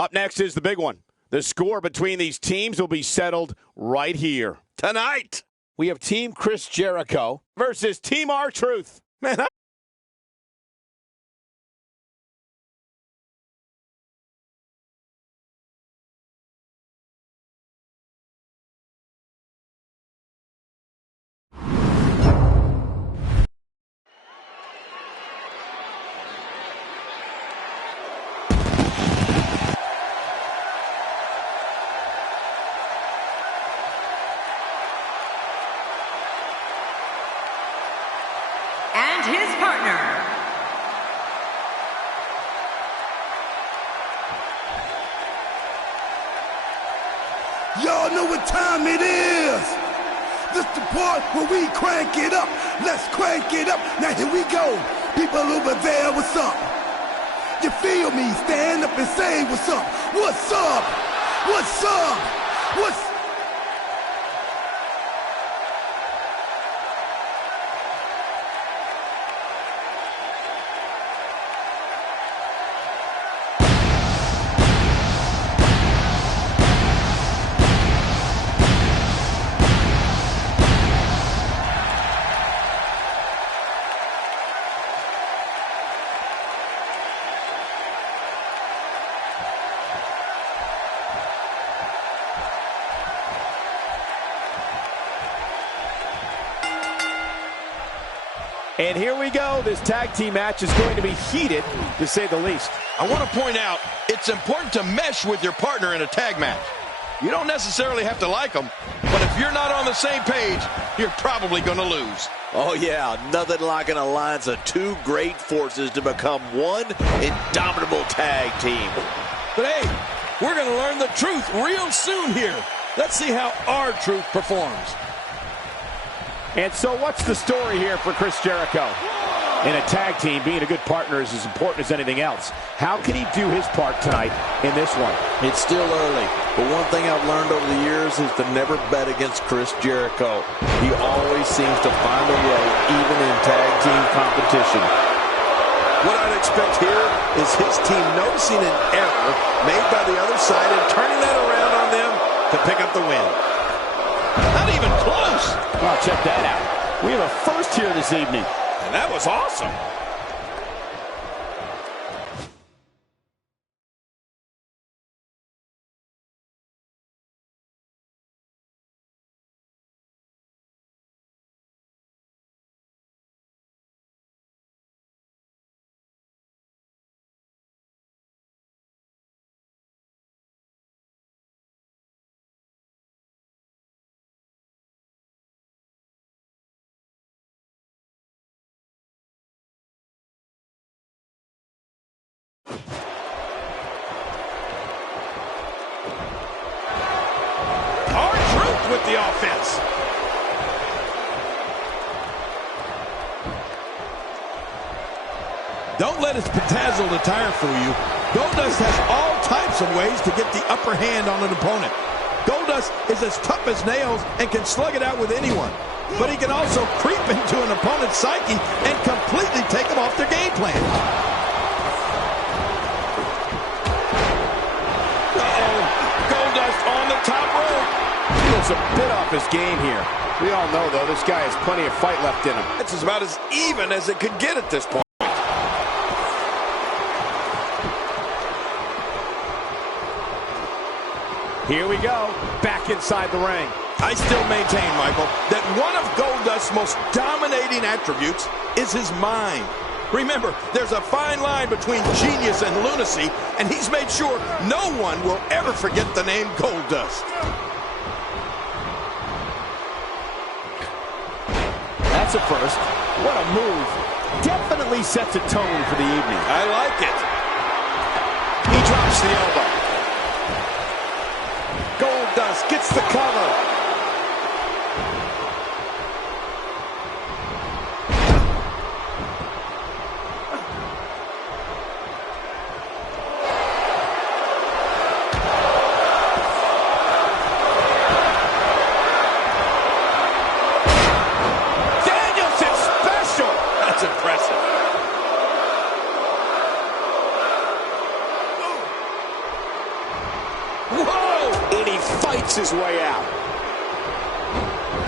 Up next is the big one. The score between these teams will be settled right here. Tonight, we have Team Chris Jericho versus Team R-Truth. Man, and his partner. Y'all know what time it is. This the part where we crank it up. Let's crank it up. Now here we go. People over there, what's up? You feel me? Stand up and say what's up. What's up? What's up? What's and here we go. This tag team match is going to be heated, to say the least. I want to point out, it's important to mesh with your partner in a tag match. You don't necessarily have to like them, but if you're not on the same page, you're probably going to lose. Oh, yeah, nothing like an alliance of two great forces to become one indomitable tag team. But hey, we're going to learn the truth real soon here. Let's see how R-Truth performs. And so what's the story here for Chris Jericho? In a tag team, being a good partner is as important as anything else. How can he do his part tonight in this one? It's still early, but one thing I've learned over the years is to never bet against Chris Jericho. He always seems to find a way, even in tag team competition. What I'd expect here is his team noticing an error made by the other side and turning that around on them to pick up the win. Not even close. Well, check that out. We have a first here this evening. And that was awesome. R-Truth with the offense. Don't let his patazzle attire fool you. Goldust has all types of ways to get the upper hand on an opponent. Goldust is as tough as nails and can slug it out with anyone. But he can also creep into an opponent's psyche and completely take them off their game plan. Goldust on the top rope. He looks a bit off his game here. We all know, though, this guy has plenty of fight left in him. It's about as even as it could get at this point. Here we go, back inside the ring. I still maintain, Michael, that one of Goldust's most dominating attributes is his mind. Remember, there's a fine line between genius and lunacy, and he's made sure no one will ever forget the name Goldust. That's a first. What a move. Definitely sets a tone for the evening. I like it. He drops the elbow. Goldust gets the cover.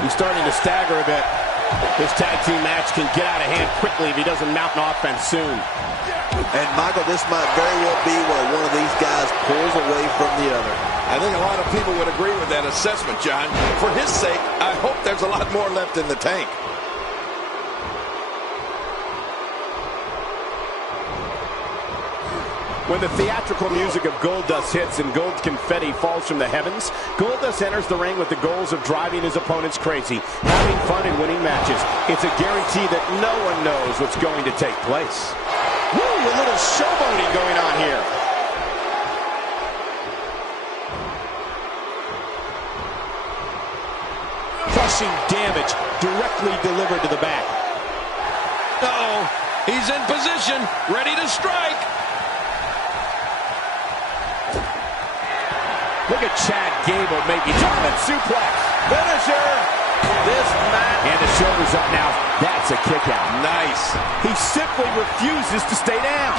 He's starting to stagger a bit. This tag team match can get out of hand quickly if he doesn't mount an offense soon. And, Michael, this might very well be where one of these guys pulls away from the other. I think a lot of people would agree with that assessment, John. For his sake, I hope there's a lot more left in the tank. When the theatrical music of Goldust hits and gold confetti falls from the heavens, Goldust enters the ring with the goals of driving his opponents crazy, having fun and winning matches. It's a guarantee that no one knows what's going to take place. Woo, a little showboating going on here. Crushing damage directly delivered to the back. Uh-oh, he's in position, ready to strike. Look at Chad Gable making German suplex. Finisher. This match. And the shoulder's up now. That's a kick out. Nice. He simply refuses to stay down.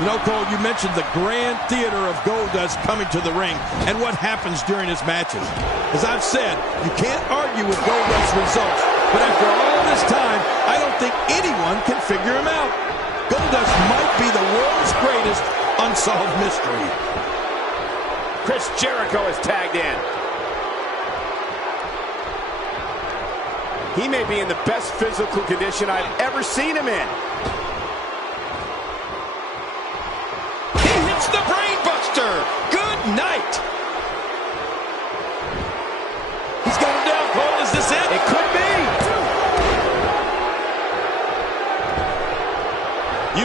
You know, Cole, you mentioned the grand theater of Goldust coming to the ring and what happens during his matches. As I've said, you can't argue with Goldust's results. But after all this time, I don't think anyone can figure him out. Goldust might be the world's greatest unsolved mystery. Chris Jericho is tagged in. He may be in the best physical condition I've ever seen him in. He hits the brain buster. Good night. He's got him down, Cole. Is this it? It could be.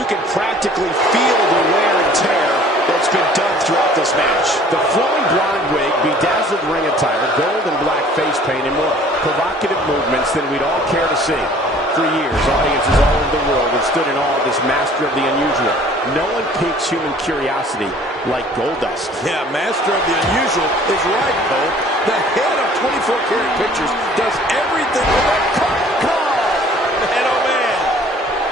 You can practically feel the wear and tear that's been done throughout this match. The flowing blonde wig, bedazzled ring attire, gold and black face paint, and more provocative movements than we'd all care to see. For years, audiences all over the world have stood in awe of this master of the unusual. No one piques human curiosity like Goldust. Yeah, master of the unusual is right, Cole. The head of 24-karat pictures does everything with a call. And oh man,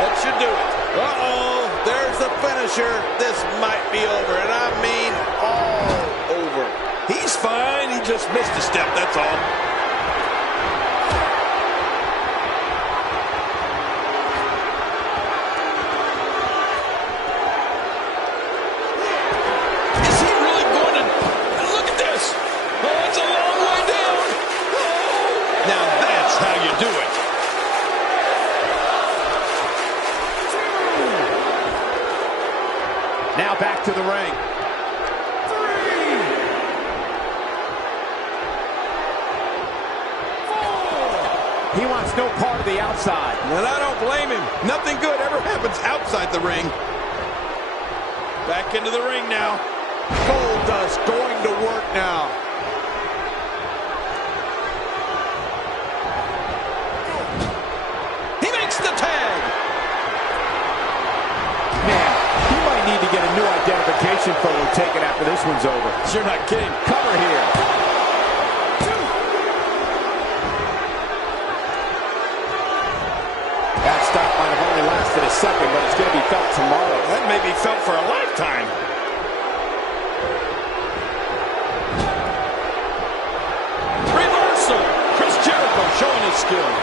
that should do it. Uh-oh, there's the finisher. This might be over, and I mean all over. He's fine. He just missed a step, that's all. Is he really going to... Look at this. Oh, it's a long way down. Oh. Now that's how you do it. Now back to the ring. He wants no part of the outside. And I don't blame him. Nothing good ever happens outside the ring. Back into the ring now. Goldust going to work now. He makes the tag. Man, he might need to get a new identification photo taken after this one's over. You're not kidding. Cover here. That stop might have only lasted a second, but it's going to be felt tomorrow. That may be felt for a lifetime. Reversal. Chris Jericho showing his skills.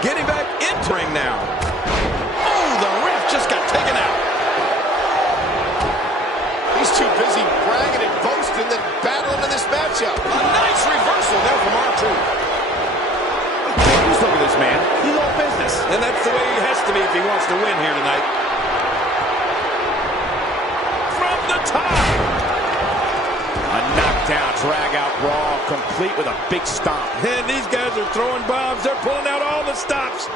Getting back into ring now. Oh, the ref just got taken out. He's too busy bragging and boasting than battling in this matchup. A nice reversal there from R2. Look at this man. He's all business. And that's the way he has to be if he wants to win here tonight. From the top. A knockdown, drag-out brawl, complete with a big stomp. And these guys are throwing bombs. They're pulling out all the stops.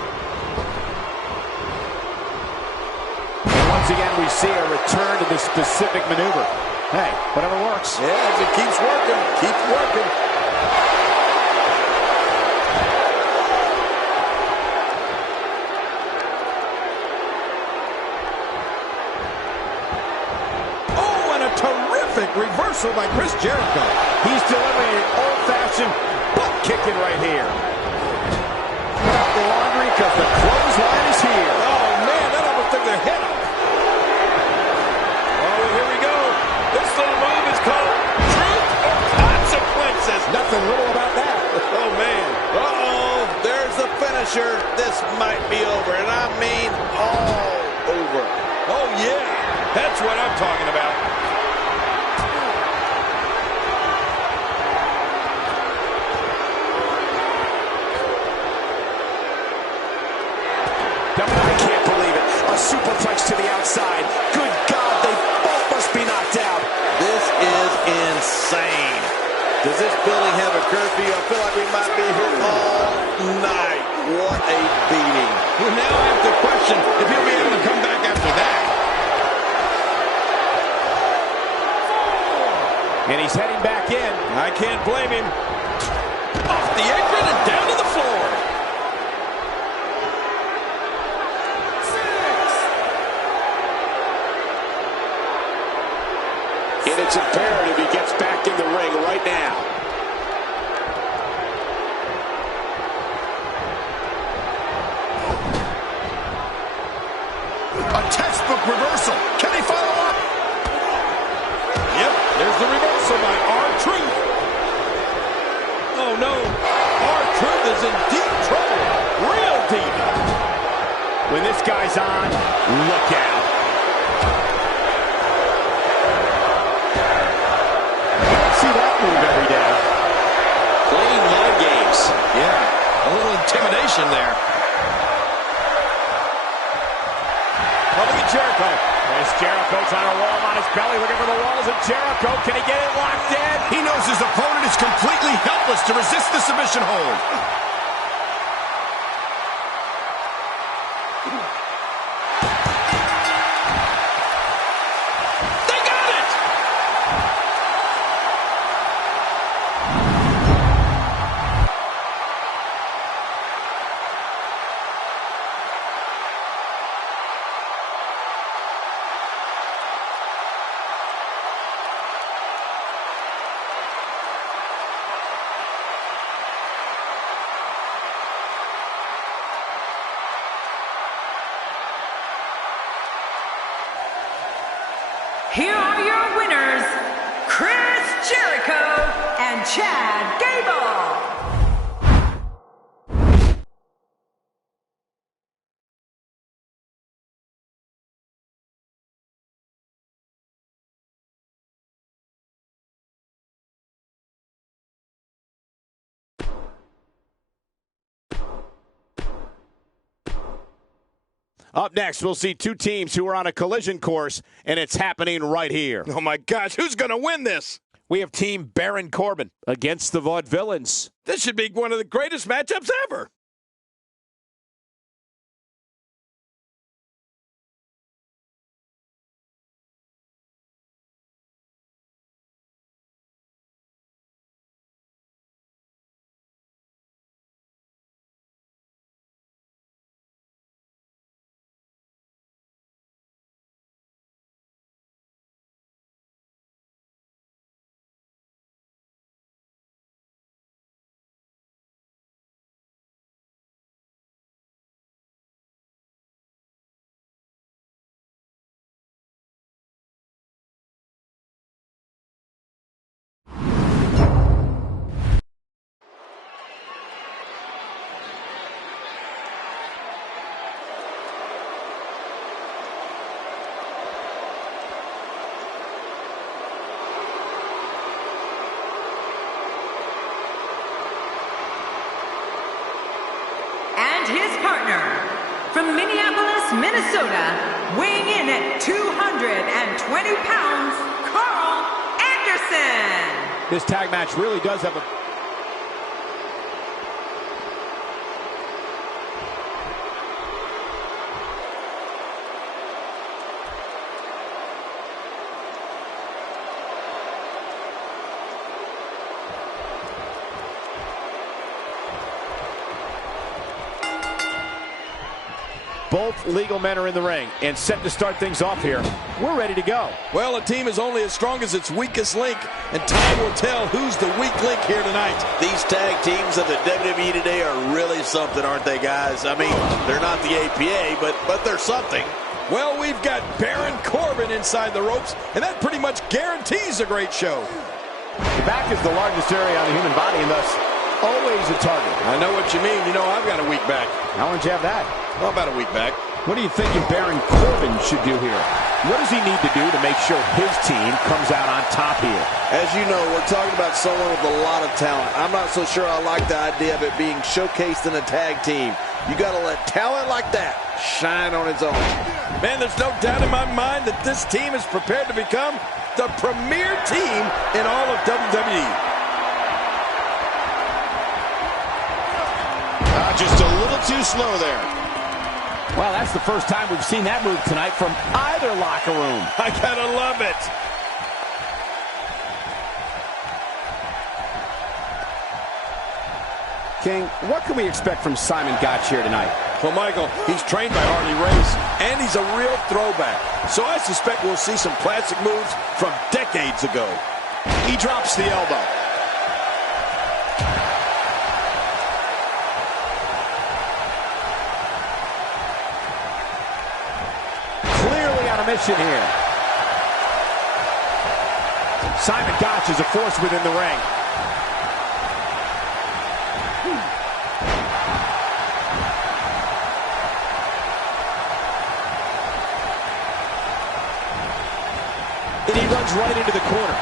And once again, we see a return to this specific maneuver. Hey, whatever works. Yeah, as it keeps working, keep working. Reversal by Chris Jericho. He's delivering an old-fashioned butt kicking right here. Put out the laundry because the clothesline is here. Oh, man, that almost took their head off. Oh, here we go. This little move is called Truth or a little about that. Oh, man. Uh-oh. There's the finisher. This might be over, and I mean all over. Oh, yeah. That's what I'm talking about. I can't believe it. A superplex to the outside. Good God, they both must be knocked out. This is insane. Does this building have a curfew? I feel like we might be here all night. What a beating. We now have to question if he'll be able to come back after that. And he's heading back in. I can't blame him. Off the apron and down to the floor. And it's imperative he gets back in the ring right now. A textbook reversal. Can he follow up? Yep, there's the reversal by R-Truth. Oh, no. R-Truth is in deep trouble. Real deep. When this guy's on, look out. See that move every day. Playing mind games. Yeah, a little intimidation there. Oh, look at Jericho. There's Jericho's on a wall on his belly, looking for the walls of Jericho. Can he get it locked in? He knows his opponent is completely helpless to resist the submission hold. They got it! Here are your winners, Chris Jericho and Chad Gable. Up next, we'll see two teams who are on a collision course, and it's happening right here. Oh, my gosh, who's going to win this? We have Team Baron Corbin against the Vaudevillains. This should be one of the greatest matchups ever. And his partner, from Minneapolis, Minnesota, weighing in at 220 pounds, Carl Anderson. This tag match really does have a... Both legal men are in the ring and set to start things off here. We're ready to go. Well, a team is only as strong as its weakest link, and time will tell who's the weak link here tonight. These tag teams of the WWE today are really something, aren't they, guys? I mean, they're not the APA, but they're something. Well, we've got Baron Corbin inside the ropes, and that pretty much guarantees a great show. The back is the largest area on the human body and thus always a target. I know what you mean. You know I've got a weak back. How long did you have that? Well, about a week back. What are you thinking Baron Corbin should do here? What does he need to do to make sure his team comes out on top here? As you know, we're talking about someone with a lot of talent. I'm not so sure I like the idea of it being showcased in a tag team. You got to let talent like that shine on its own. Man, there's no doubt in my mind that this team is prepared to become the premier team in all of WWE. Just a little too slow there. Well, that's the first time we've seen that move tonight from either locker room. I gotta love it. King, what can we expect from Simon Gotch here tonight? Well, Michael, he's trained by Harley Race, and he's a real throwback. So I suspect we'll see some classic moves from decades ago. He drops the elbow. Clearly on a mission here. Simon Gotch is a force within the ring. And he runs right into the corner.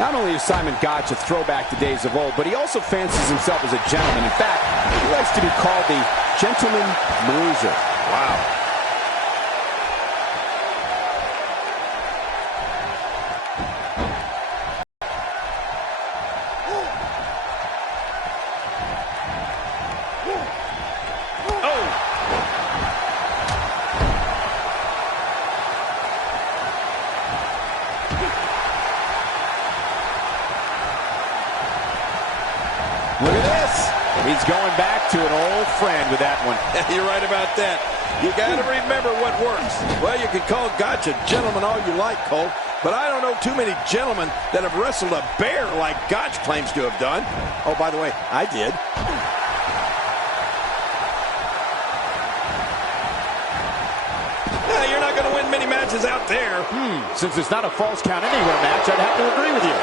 Not only is Simon Gotch a throwback to days of old, but he also fancies himself as a gentleman. In fact, he likes to be called the Gentleman Bruiser. Wow. Look at this. He's going back to an old friend with that one. You're right about that. You got to remember what works. Well, you can call Gotch a gentleman all you like, Cole, but I don't know too many gentlemen that have wrestled a bear like Gotch claims to have done. Oh, by the way, I did. You're not going to win many matches out there. Since it's not a false count anywhere match, I'd have to agree with you.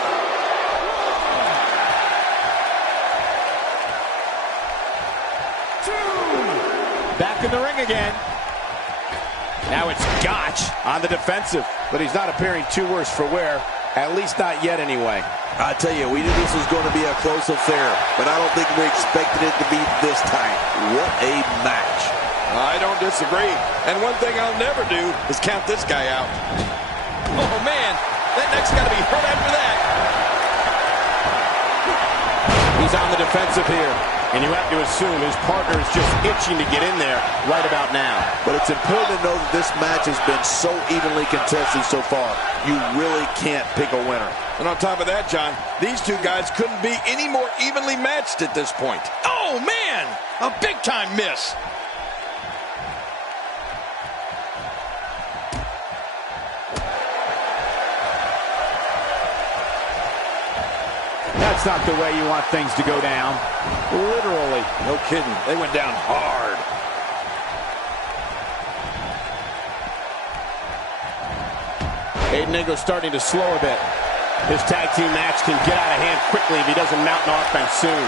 Back in the ring again. Now it's Gotch on the defensive, but he's not appearing too worse for wear, at least not yet anyway. I tell you, we knew this was going to be a close affair, but I don't think we expected it to be this tight. What a match. I don't disagree. And one thing I'll never do is count this guy out. Oh, man. That neck's got to be hurt after that. He's on the defensive here. And you have to assume his partner is just itching to get in there right about now. But it's important to know that this match has been so evenly contested so far. You really can't pick a winner. And on top of that, John, these two guys couldn't be any more evenly matched at this point. Oh, man! A big-time miss. That's not the way you want things to go down. Literally. No kidding. They went down hard. Aiden English starting to slow a bit. This tag team match can get out of hand quickly if he doesn't mount an offense soon.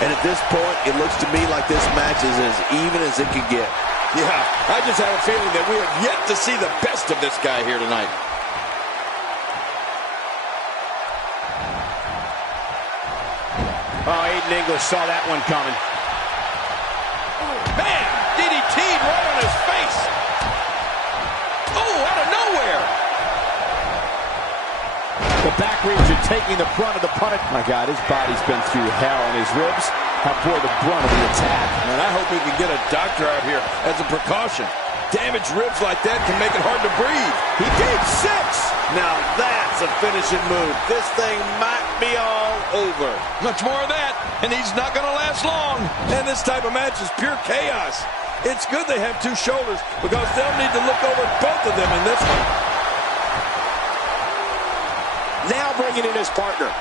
And at this point, it looks to me like this match is as even as it can get. Yeah, I just have a feeling that we have yet to see the best of this guy here tonight. Oh, Aiden English saw that one coming. Man, DDT'd right on his face. Oh, out of nowhere. The back region taking the brunt of the punch. My God, his body's been through hell, and his ribs have bore the brunt of the attack. Man, I hope we can get a doctor out here as a precaution. Damaged ribs like that can make it hard to breathe. He did 6. Now that's a finishing move. This thing might be all over. Much more of that, and he's not going to last long. And this type of match is pure chaos. It's good they have two shoulders because they'll need to look over both of them in this one. Now bringing in his partner.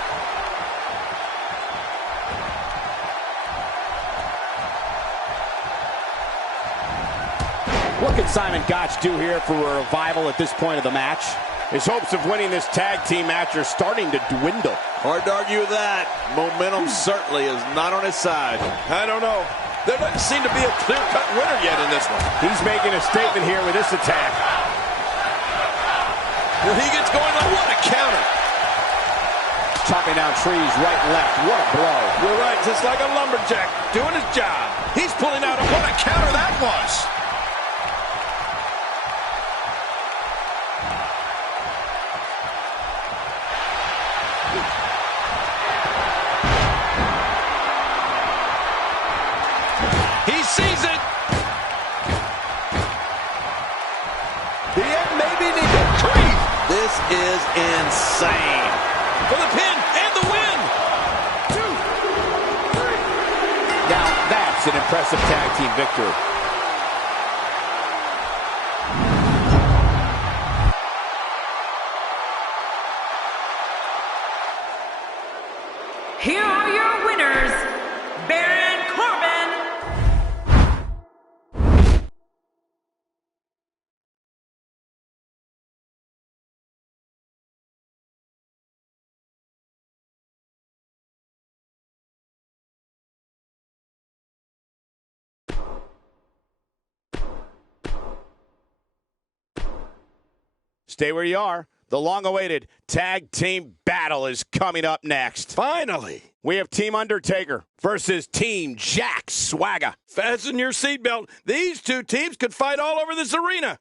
What can can Simon Gotch do here for a revival at this point of the match? His hopes of winning this tag team match are starting to dwindle. Hard to argue with that. Momentum certainly is not on his side. I don't know. There doesn't seem to be a clear-cut winner yet in this one. He's making a statement here with this attack. Well, he gets going like what a counter. Chopping down trees right and left. What a blow. You're right, just like a lumberjack doing his job. He's pulling out what a counter that was. He sees it. The end maybe needed. Three. This is insane. For the pin and the win. 2, 3. Now that's an impressive tag team victory. Here are your winners, Baron Corbin Stay where you are. The long-awaited tag team battle is coming up next. Finally. We have Team Undertaker versus Team Jack Swagger. Fasten your seatbelt. These two teams could fight all over this arena.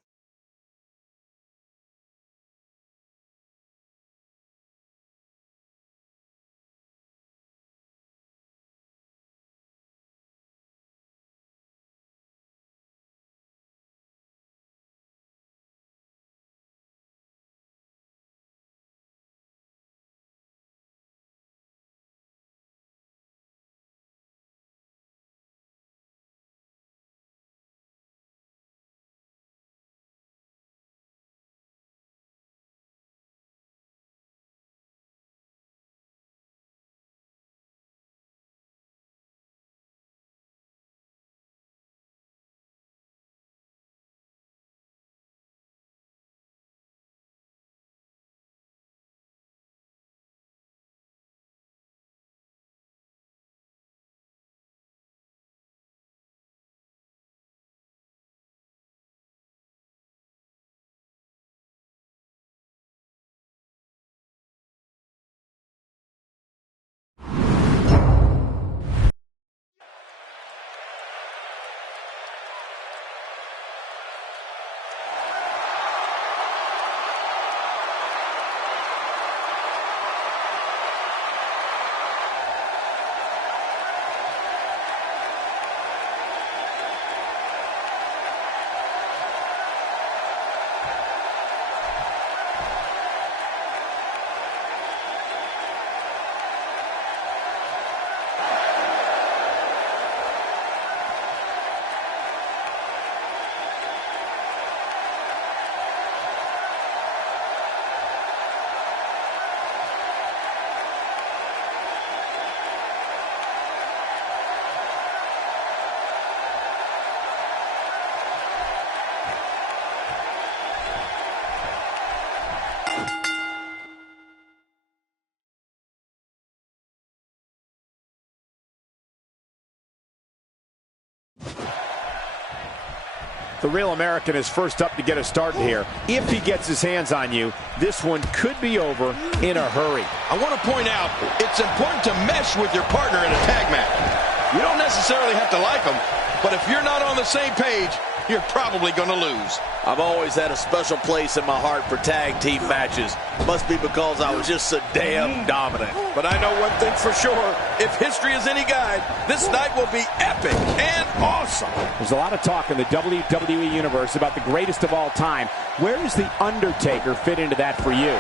The real American is first up to get us started here. If he gets his hands on you, this one could be over in a hurry. I want to point out, it's important to mesh with your partner in a tag match. You don't necessarily have to like them, but if you're not on the same page, you're probably going to lose. I've always had a special place in my heart for tag team matches. Must be because I was just so damn dominant. But I know one thing for sure. If history is any guide, this night will be epic and awesome. There's a lot of talk in the WWE Universe about the greatest of all time. Where does The Undertaker fit into that for you?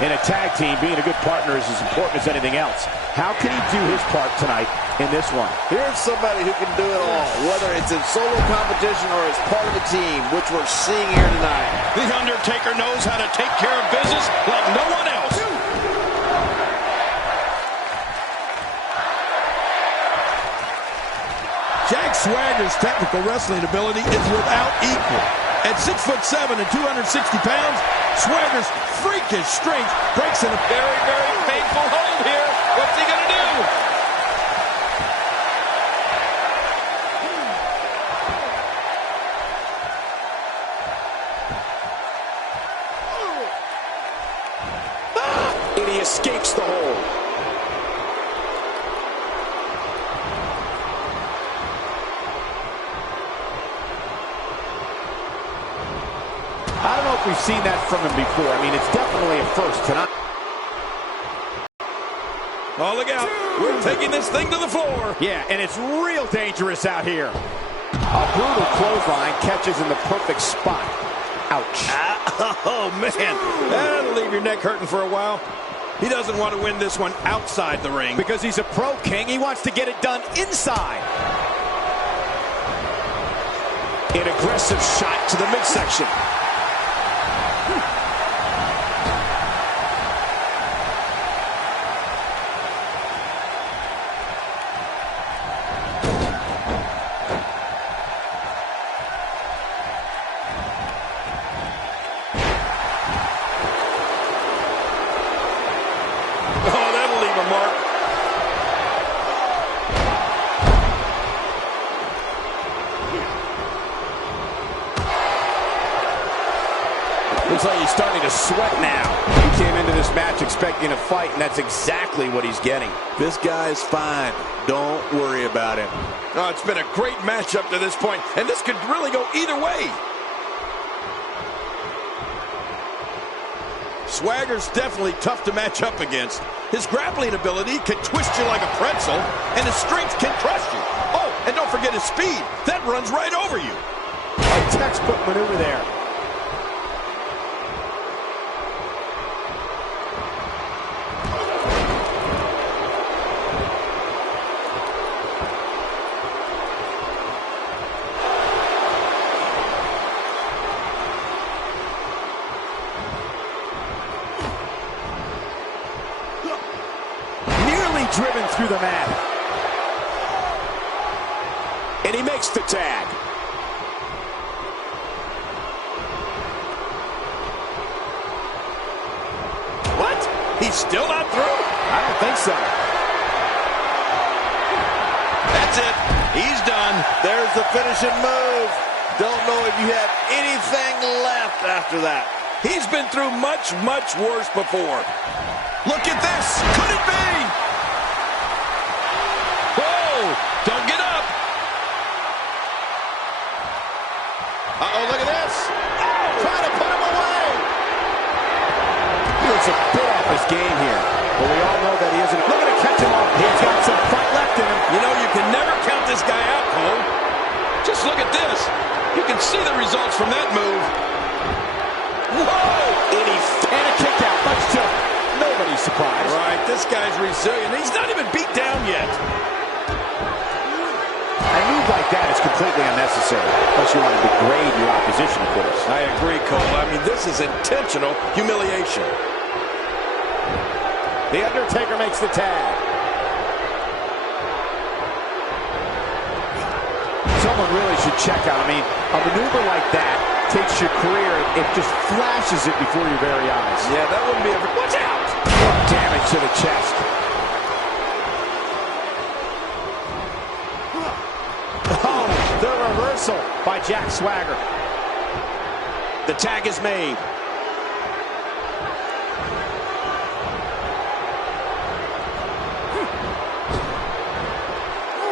In a tag team, being a good partner is as important as anything else. How can he do his part tonight in this one? Here's somebody who can do it all, whether it's in solo competition or as part of a team, which we're seeing here tonight. The Undertaker knows how to take care of business like no one else. Jack Swagger's technical wrestling ability is without equal. At 6'7" and 260 pounds, Swagger's freakish strength breaks in a Very, very painful hold here. What's he going to do? And he escapes the hold. I don't know if we've seen that from him before. I mean, it's definitely a first tonight. Oh, look out. We're taking this thing to the floor. Yeah, and it's real dangerous out here. A brutal clothesline catches in the perfect spot. Ouch. Oh, man. That'll leave your neck hurting for a while. He doesn't want to win this one outside the ring. Because he's a pro king, he wants to get it done inside. An aggressive shot to the midsection. Looks like he's starting to sweat now. He came into this match expecting a fight, and that's exactly what he's getting. This guy's fine. Don't worry about him. Oh, it's been a great match up to this point, and this could really go either way. Swagger's definitely tough to match up against. His grappling ability can twist you like a pretzel, and his strength can crush you. Oh, and don't forget his speed. That runs right over you. A textbook maneuver there. Driven through the mat. And he makes the tag. What? He's still not through? I don't think so. That's it. He's done. There's the finishing move. Don't know if you have anything left after that. He's been through much, much worse before. Look at this. Could it be? Don't get up. Uh-oh, look at this. Oh, trying to put him away. He looks a bit off his game here. But we all know that he isn't. Look at him catch him off. He's got some fight left in him. You know, you can never count this guy out, Cole. Just look at this. You can see the results from that move. Whoa! And a kick out. Much to nobody's surprise. Right, this guy's resilient. He's not even beat down yet. A move like that is completely unnecessary, unless you want to degrade your opposition, of course. I agree, Cole. I mean, this is intentional humiliation. The Undertaker makes the tag. Someone really should check out. I mean, a maneuver like that takes your career. It just flashes it before your very eyes. Yeah, that wouldn't be a... Watch out! Damage to the chest. The reversal by Jack Swagger. The tag is made.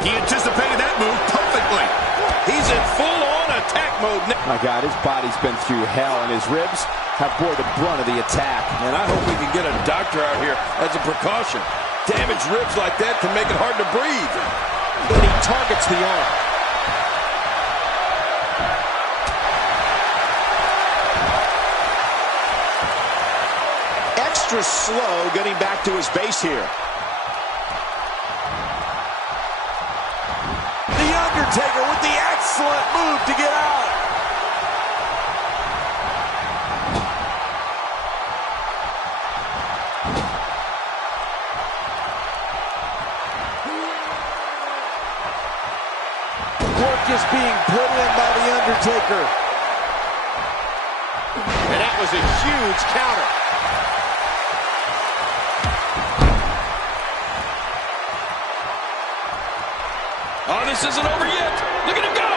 He anticipated that move perfectly. He's in full-on attack mode now. My God, his body's been through hell, and his ribs have bore the brunt of the attack. And I hope we can get a doctor out here as a precaution. Damaged ribs like that can make it hard to breathe. And he targets the arm. Extra slow getting back to his base here. The Undertaker with the excellent move to get out. is being put in by The Undertaker. And that was a huge counter. Oh, this isn't over yet. Look at him go.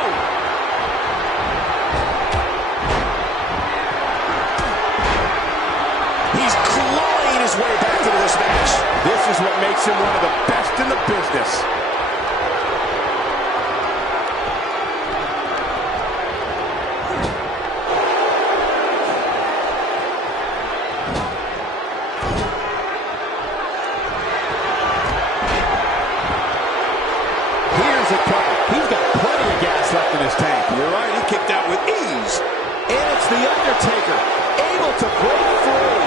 He's clawing his way back into this match. This is what makes him one of the best in the business. He's got plenty of gas left in his tank. You're right, he kicked out with ease. And it's The Undertaker, able to break free.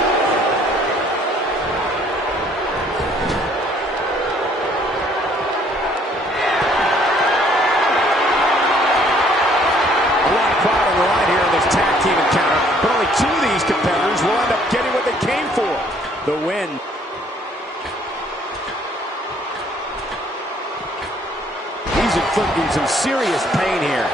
A lot of crowd on the line here in this tag team encounter, but only two of these competitors will end up getting what they came for, the win. Inflicting some serious pain here.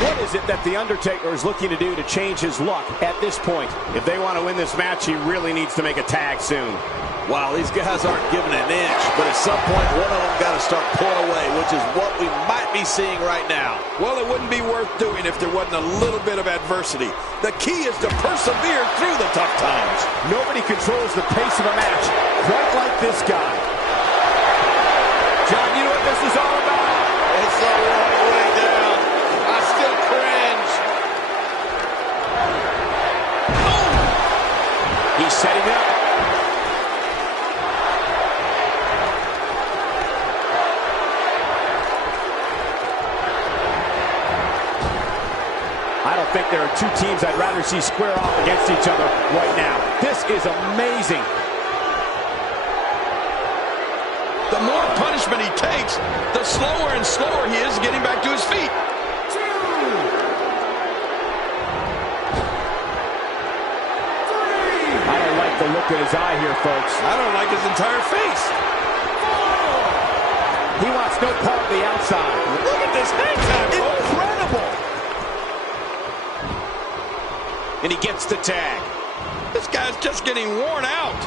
What is it that The Undertaker is looking to do to change his luck at this point? If they want to win this match, he really needs to make a tag soon. Wow, these guys aren't giving an inch, but at some point, one of them got to start pulling away, which is what we might be seeing right now. Well, it wouldn't be worth doing if there wasn't a little bit of adversity. The key is to persevere through the tough times. Nobody controls the pace of a match quite like this guy. John, you know what this is all about? It's the wrong way down. I still cringe. Oh! He's setting up. I don't think there are two teams I'd rather see square off against each other right now. This is amazing. The more punishment he takes, the slower and slower he is getting back to his feet. I don't like the look in his eye here, folks. I don't like his entire face. He wants no part of the outside. Look at this hang time, folks. Incredible. And he gets the tag. This guy's just getting worn out.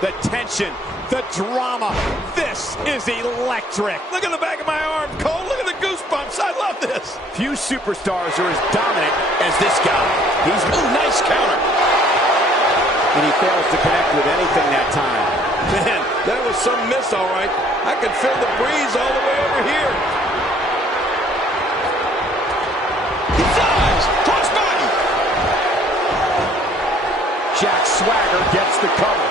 The tension, the drama. This is electric. Look at the back of my arm, Cole. Look at the goosebumps. I love this. Few superstars are as dominant as this guy. He's nice counter. And he fails to connect with anything that time. Man, that was some miss, all right. I could feel the breeze all the way over here. Dives! Cross body! Jack Swagger gets the cover.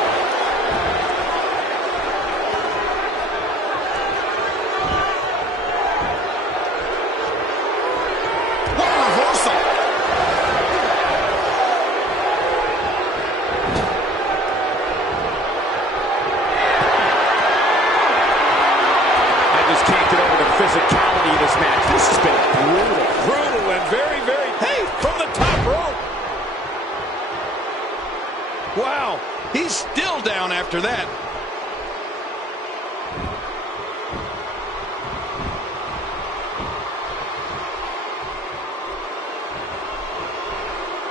What a reversal! Can't get over the physicality of this match. This has been brutal. Brutal and very, very... Hey, from the top rope. Wow, he's still down after that.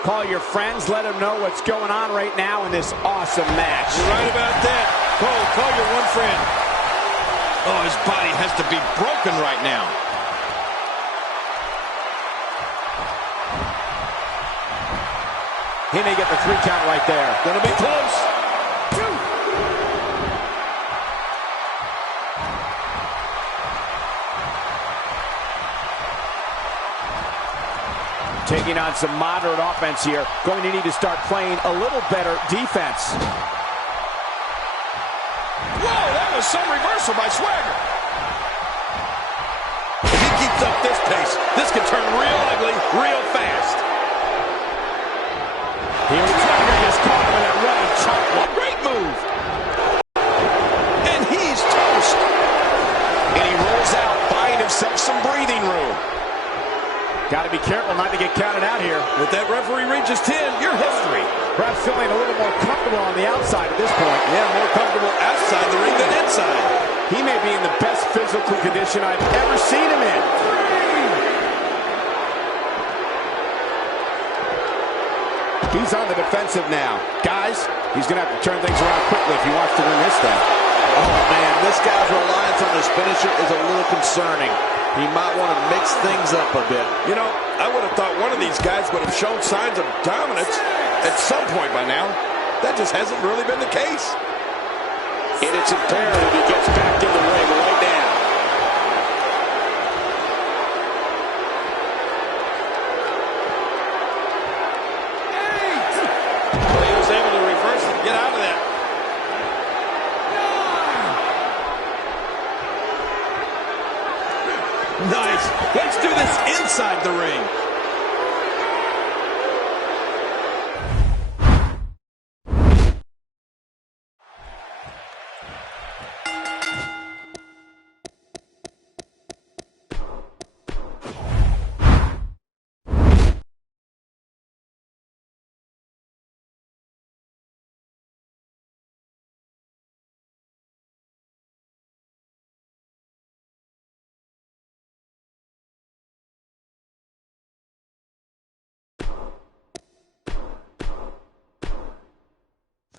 Call your friends, let them know what's going on right now in this awesome match. You're right about that. Call your one friend. Oh, his body has to be broken right now. He may get the 3 count right there. Gonna be close. 2. Taking on some moderate offense here. Going to need to start playing a little better defense. Whoa, that was some reversal by Swagger. If he keeps up this pace, this could turn real ugly real fast. Here Swagger just caught him with that running chop. Great move. And he's toast. And he rolls out, buying himself some Got to be careful not to get counted out here. If that referee reaches 10, you're history. Perhaps feeling a little more comfortable on the outside at this point. Yeah, more comfortable outside the ring than inside. He may be in the best physical condition I've ever seen him in. He's on the defensive now. Guys, he's going to have to turn things around quickly if he wants to win this thing. Oh, man, this guy's reliance on his finisher is a little concerning. He might want to mix things up a bit. You know, I would have thought one of these guys would have shown signs of dominance at some point by now. That just hasn't really been the case. And it's imperative he gets back in the ring right now. Well, he was able to reverse and get out of that. Nice. Let's do this inside the ring.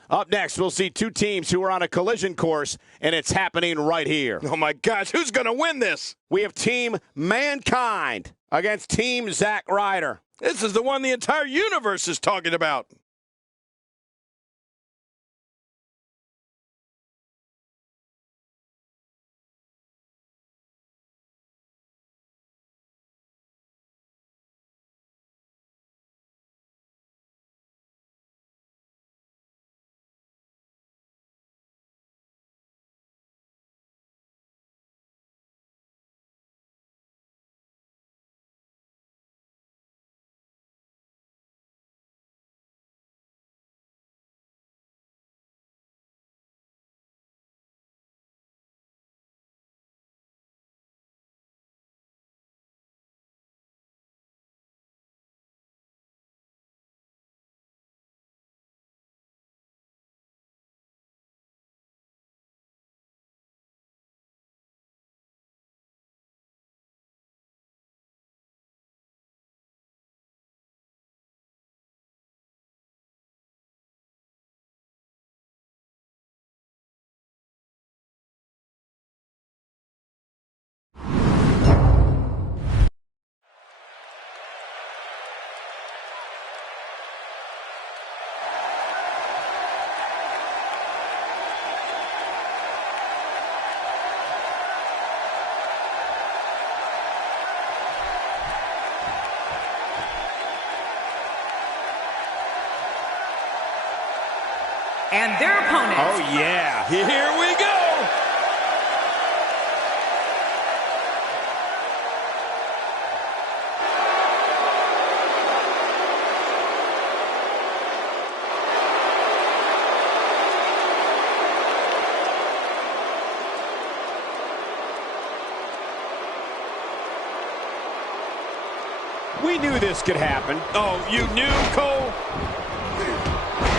Up next, we'll see two teams who are on a collision course, and it's happening right here. Oh, my gosh. Who's going to win this? We have Team Mankind against Team Zack Ryder. This is the one the entire universe is talking about. And their opponent. Oh, yeah. Here we go. We knew this could happen. Oh, you knew, Cole?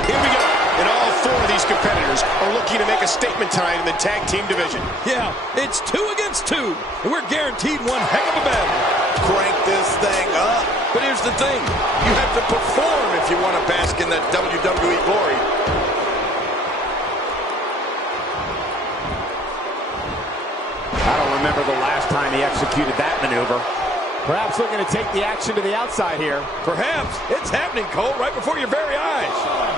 Here we go. And all four of these competitors are looking to make a statement tonight in the tag team division. Yeah, it's 2 against 2, and we're guaranteed one heck of a battle. Crank this thing up. But here's the thing. You have to perform if you want to bask in that WWE glory. I don't remember the last time he executed that maneuver. Perhaps looking to take the action to the outside here. Perhaps. It's happening, Cole, right before your very eyes.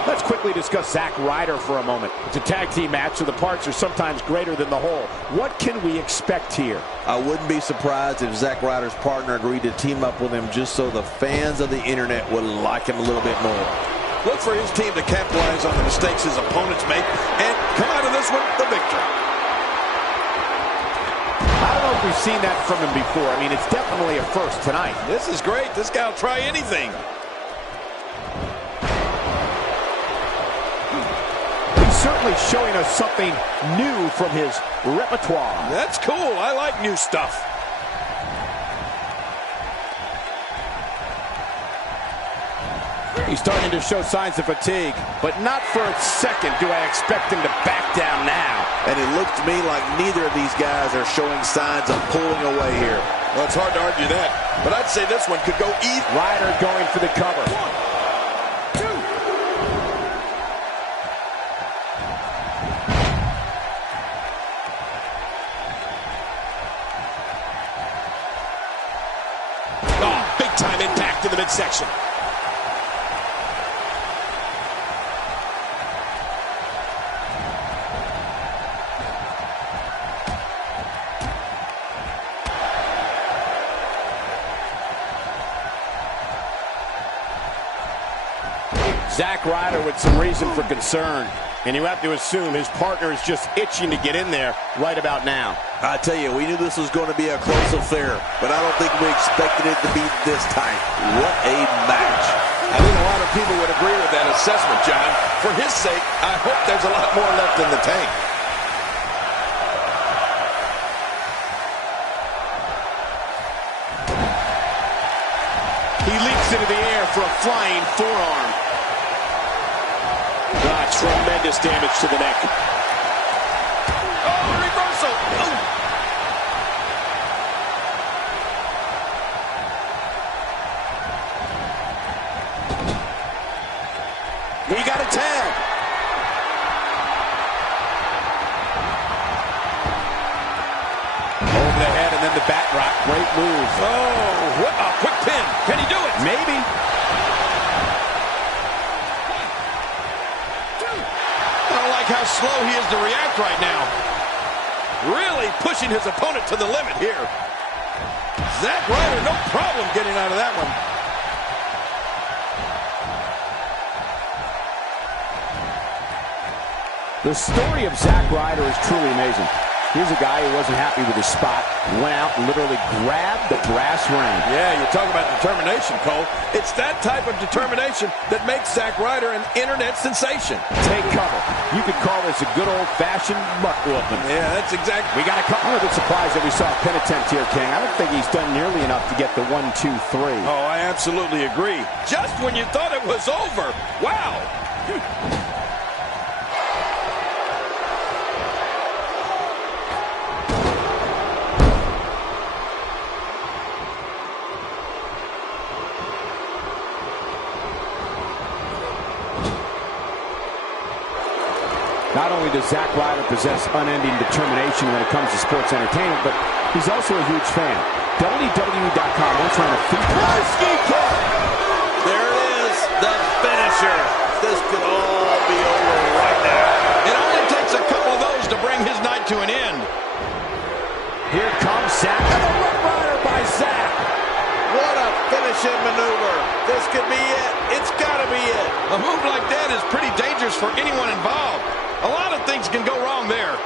Let's quickly discuss Zack Ryder for a moment. It's a tag team match, so the parts are sometimes greater than the whole. What can we expect here? I wouldn't be surprised if Zack Ryder's partner agreed to team up with him just so the fans of the internet would like him a little bit more. Look for his team to capitalize on the mistakes his opponents make and come out of this one the victor. I don't know if we've seen that from him before. I mean, it's definitely a first tonight. This is great. This guy will try anything. He's certainly showing us something new from his repertoire. That's cool. I like new stuff. He's starting to show signs of fatigue, but not for a second do I expect him to back down now. And it looks to me like neither of these guys are showing signs of pulling away here. Well, it's hard to argue that, but I'd say this one could go either. Ryder going for the cover. 1, 2. Oh, big time impact in the midsection. Zack Ryder with some reason for concern. And you have to assume his partner is just itching to get in there right about now. I tell you, we knew this was going to be a close affair, but I don't think we expected it to be this tight. What a match. I think a lot of people would agree with that assessment, John. For his sake, I hope there's a lot more left in the tank. He leaps into the air for a flying forearm. Tremendous damage to the neck. Oh, reversal. Oh. He got a tag. Over the head and then the back rock. Great move. Oh, what a quick pin. Can he do it? Maybe. How slow he is to react right now. Really pushing his opponent to the limit here. Zack Ryder, no problem getting out of that one. The story of Zack Ryder is truly amazing. Here's a guy who wasn't happy with his spot, went out and literally grabbed the brass ring. Yeah, you're talking about determination, Cole. It's that type of determination that makes Zack Ryder an internet sensation. Take cover. You could call this a good old-fashioned butt whooping. Yeah, that's exactly. We got a couple of the surprise that we saw a pin attempt here, King. I don't think he's done nearly enough to get the 1, 2, 3. Oh, I absolutely agree. Just when you thought it was over. Wow. Not only does Zack Ryder possess unending determination when it comes to sports entertainment, but he's also a huge fan. WWE.com once ran a ski kick. There it is, the finisher. This could all be over right now. It only takes a couple of those to bring his night to an end. Here comes Zack, and the Rough Rider by Zack. What a finishing maneuver. This could be it. It's got to be it. A move like that is pretty dangerous for anyone involved. A lot of things can go wrong there.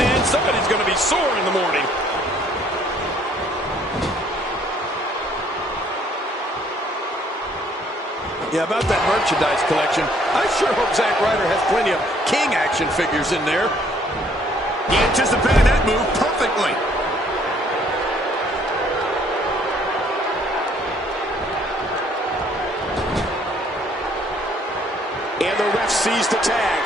Man, somebody's going to be sore in the morning. Yeah, about that merchandise collection, I sure hope Zack Ryder has plenty of King action figures in there. He anticipated that move perfectly. And the ref sees the tag.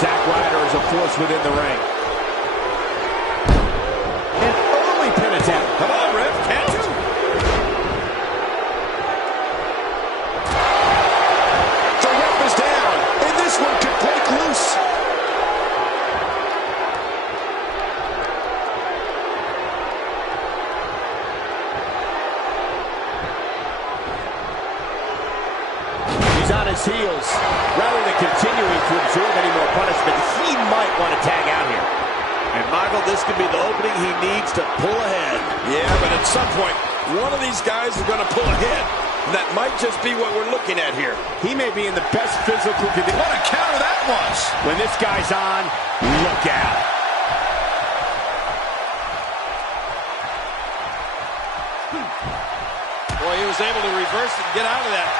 Zack Ryder is a force within the ring. An early pin attempt. Come on, ref, count. The ref is down, and this one could break loose. He's on his heels. Rather than continuing to absorb any more punishment, he might want to tag out here. And Michael, this could be the opening he needs to pull ahead. Yeah, but at some point, one of these guys is going to pull ahead. That might just be what we're looking at here. He may be in the best physical condition. What a counter that was. When this guy's on, look out. Boy, he was able to reverse and get out of that.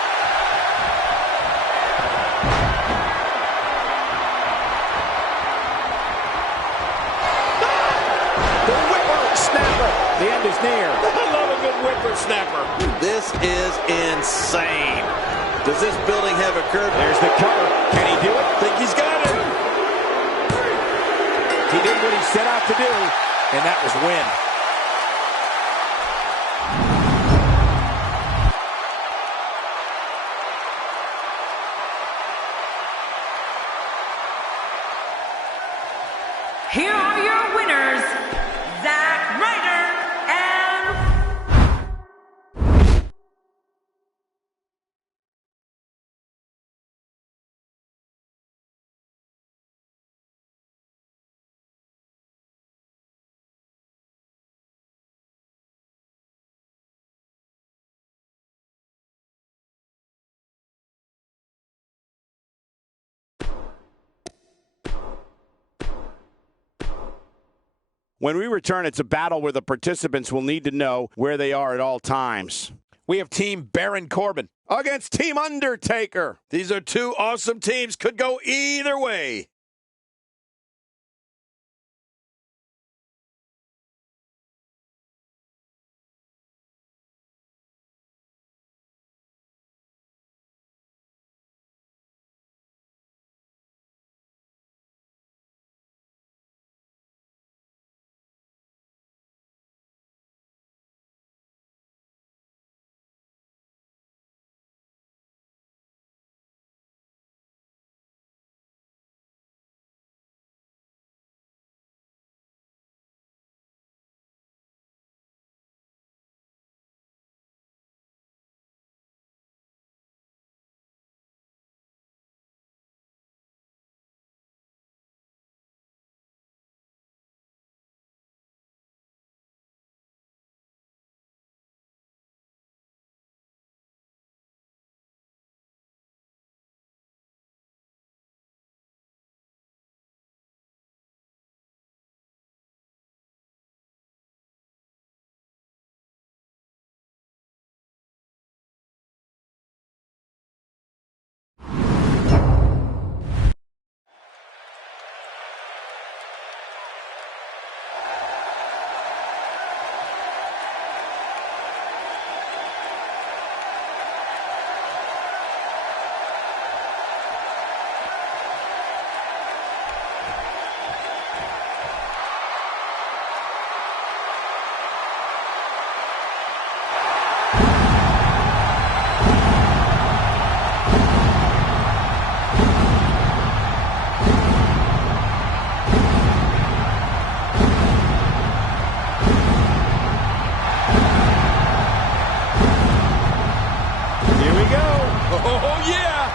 is near. I love a good whippersnapper. This is insane. Does this building have a curve? There's the cover. Can he do it? Think he's got it. He did what he set out to do, and that was win. Here are your winners, Zack Ryder and... When we return, it's a battle where the participants will need to know where they are at all times. We have Team Baron Corbin against Team Undertaker. These are two awesome teams. Could go either way. Oh, yeah!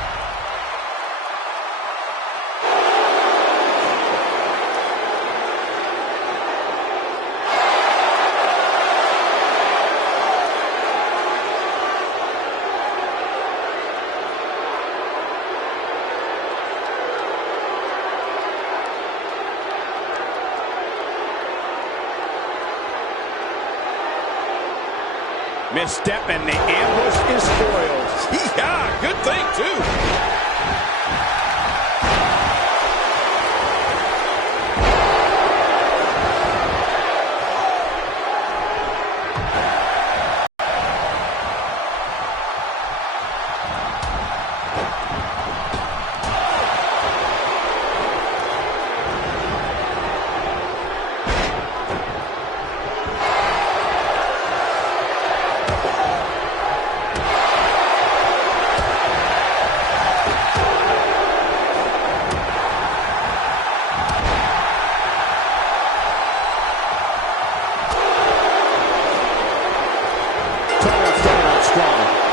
Misstep and the ambush is spoiled. Yeah, good thing, too.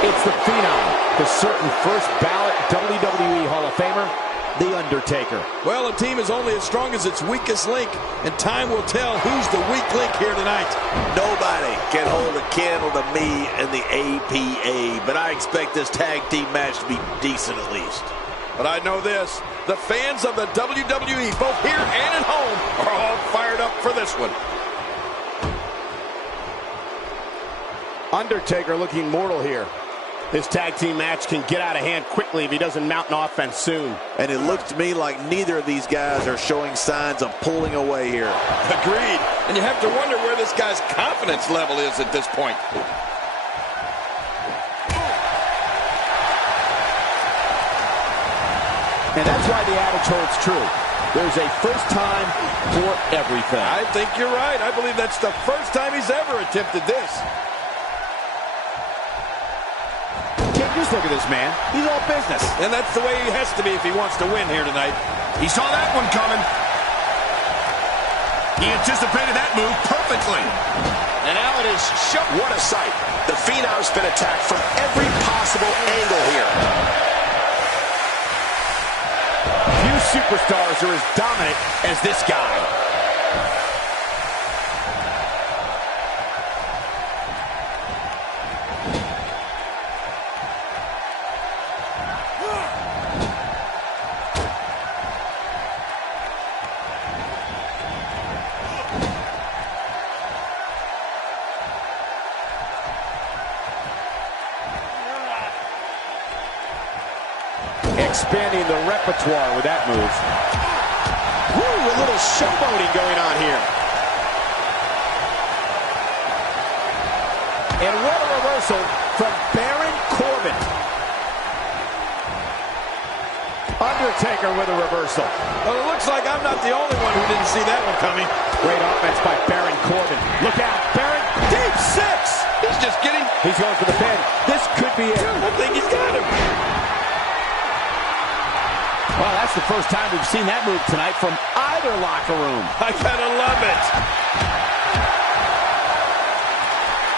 It's the Phenom, the certain first ballot WWE Hall of Famer, The Undertaker. Well, a team is only as strong as its weakest link, and time will tell who's the weak link here tonight. Nobody can hold a candle to me and the APA, but I expect this tag team match to be decent at least. But I know this, the fans of the WWE, both here and at home, are all fired up for this one. Undertaker looking mortal here. This tag team match can get out of hand quickly if he doesn't mount an offense soon. And it looks to me like neither of these guys are showing signs of pulling away here. Agreed. And you have to wonder where this guy's confidence level is at this point. And that's why the adage holds true. There's a first time for everything. I think you're right. I believe that's the first time he's ever attempted this. Just look at this man. He's all business. And that's the way he has to be if he wants to win here tonight. He saw that one coming. He anticipated that move perfectly. And now it is shut. What a sight. The Phenom's been attacked from every possible angle here. Few superstars are as dominant as this guy. Expanding the repertoire with that move. Woo, a little showboating going on here. And what a reversal from Baron Corbin. Undertaker with a reversal. Well, it looks like I'm not the only one who didn't see that one coming. Great offense by Baron Corbin. Look out, Baron. Deep six. He's just getting... He's going for the pin. This could be it. I think he's got him. Well, that's the first time we've seen that move tonight from either locker room. I gotta love it.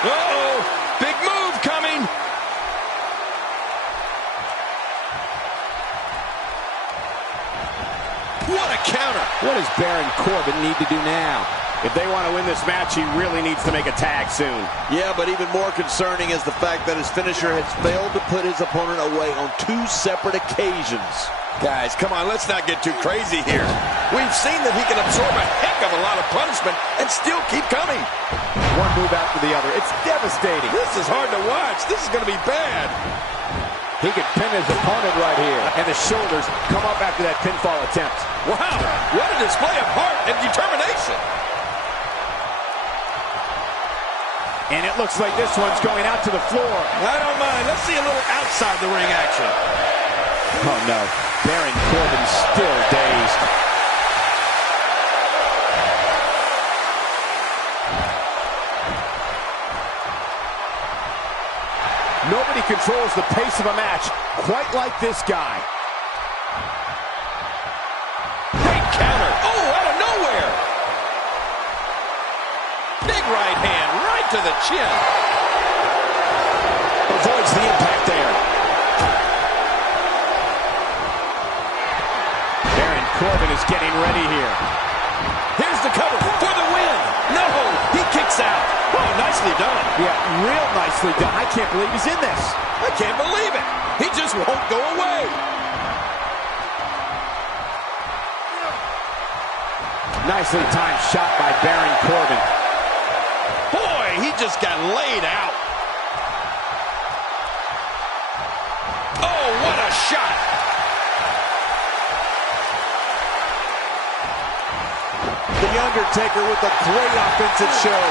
Uh-oh, big move coming. What a counter. What does Baron Corbin need to do now? If they want to win this match, he really needs to make a tag soon. Yeah, but even more concerning is the fact that his finisher has failed to put his opponent away on 2 separate occasions. Guys, come on, let's not get too crazy here. We've seen that he can absorb a heck of a lot of punishment and still keep coming. One move after the other. It's devastating. This is hard to watch. This is going to be bad. He could pin his opponent right here. And the shoulders come up after that pinfall attempt. Wow, what a display of heart and determination. And it looks like this one's going out to the floor. I don't mind. Let's see a little outside the ring action. Oh, no. Baron Corbin still dazed. Nobody controls the pace of a match quite like this guy. Great counter. Oh, out of nowhere. Big right hand right to the chin. Avoids the impact there. Baron Corbin is getting ready here. Here's the cover for the win. No, he kicks out. Oh, nicely done. Yeah, real nicely done. I can't believe he's in this. I can't believe it. He just won't go away. Nicely timed shot by Baron Corbin. Boy, he just got laid out. Oh, what a shot. The Undertaker with a great offensive show.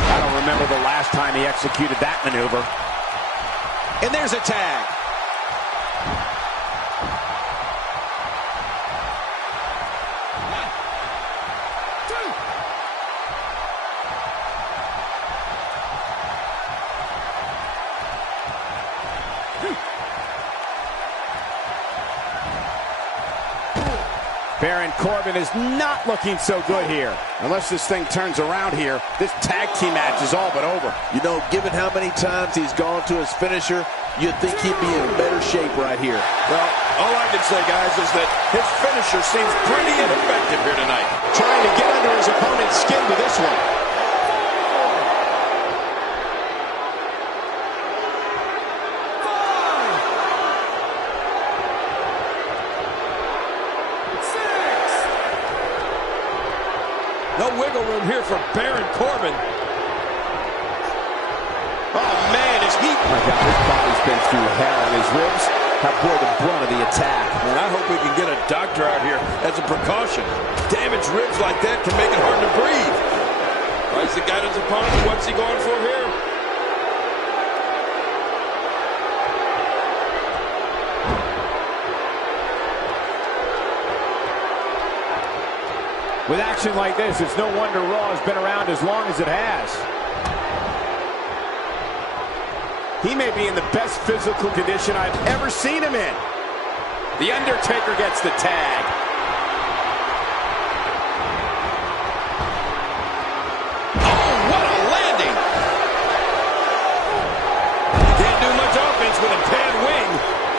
I don't remember the last time he executed that maneuver. And there's a tag. Baron Corbin is not looking so good here. Unless this thing turns around here, this tag team match is all but over. You know, given how many times he's gone to his finisher, you'd think he'd be in better shape right here. Well, all I can say, guys, is that his finisher seems pretty ineffective here tonight. Trying to get under his opponent's skin with this one. here for Baron Corbin. Oh, man, is he... My God, his body's been through hell, and his ribs have bore the brunt of the attack. Man, I hope we can get a doctor out here as a precaution. Damaged ribs like that can make it hard to breathe. Tries to guide his opponent. What's he going for here? With action like this, it's no wonder Raw has been around as long as it has. He may be in the best physical condition I've ever seen him in. The Undertaker gets the tag. Oh, what a landing! Can't do much offense with a bad wing.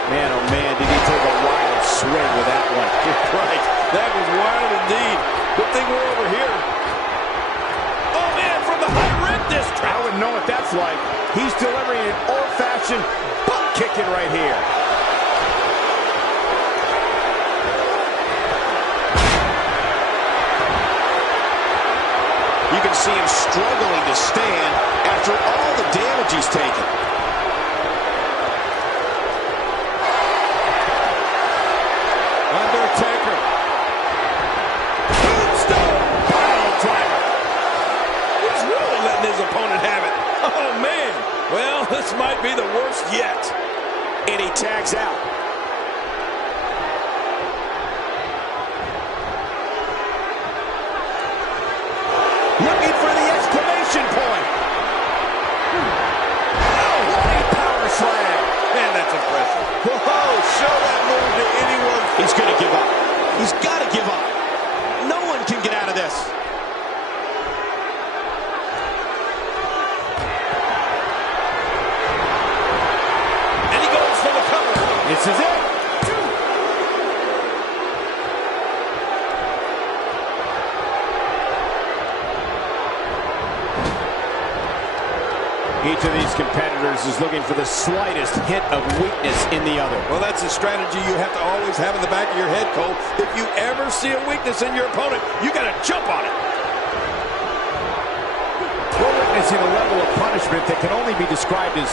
Man, oh man, did he take a wild swing with that one. Right, that was wild indeed. Good thing we're over here. Oh man, from the high red district. I wouldn't know what that's like. He's delivering an old-fashioned butt kicking right here. You can see him struggling to stand after all the damage he's taken. Undertaker. Tombstone pile driver. He's really letting his opponent have it. Oh, man. Well, this might be the worst yet. And he tags out. Looking for the exclamation point. Oh, what a power slam. Man, that's impressive. Whoa, show that move to anyone. He's going to give up. He's got to give up. No one can get out of this. And he goes for the cover. This is it. Each of these competitors is looking for the slightest hint of weakness in the other. Well, that's a strategy you have to always have in the back of your head, Cole. If you ever see a weakness in your opponent, you got to jump on it. We're witnessing a level of punishment that can only be described as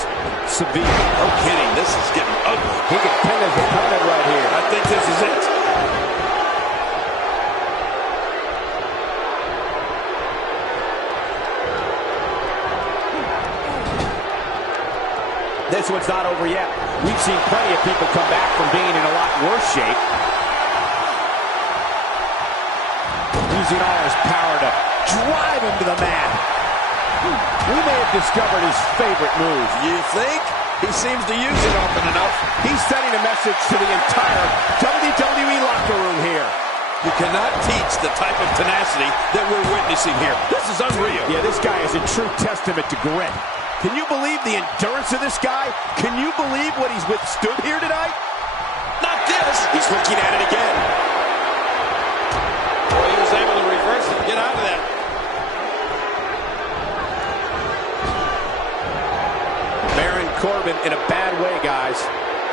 severe. No kidding. This is getting ugly. He can pin his opponent right here. I think this is it. This one's not over yet. We've seen plenty of people come back from being in a lot worse shape. Using all his power to drive him to the mat. We may have discovered his favorite move. You think? He seems to use it often enough. He's sending a message to the entire WWE locker room here. You cannot teach the type of tenacity that we're witnessing here. This is unreal. Yeah, this guy is a true testament to grit. Can you believe the endurance of this guy? Can you believe what he's withstood here tonight? Not this. He's looking at it again. Boy, he was able to reverse it and get out of that. Baron Corbin in a bad way, guys.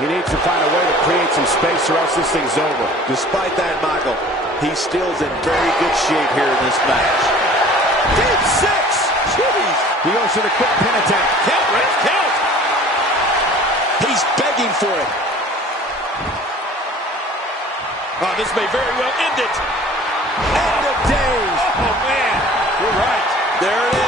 He needs to find a way to create some space or else this thing's over. Despite that, Michael, he still's in very good shape here in this match. Deep six! Jeez! He goes for the quick pin attempt. Count, Ref, count! He's begging for it. Oh, this may very well end it. End of days. Oh, man. You're right. There it is.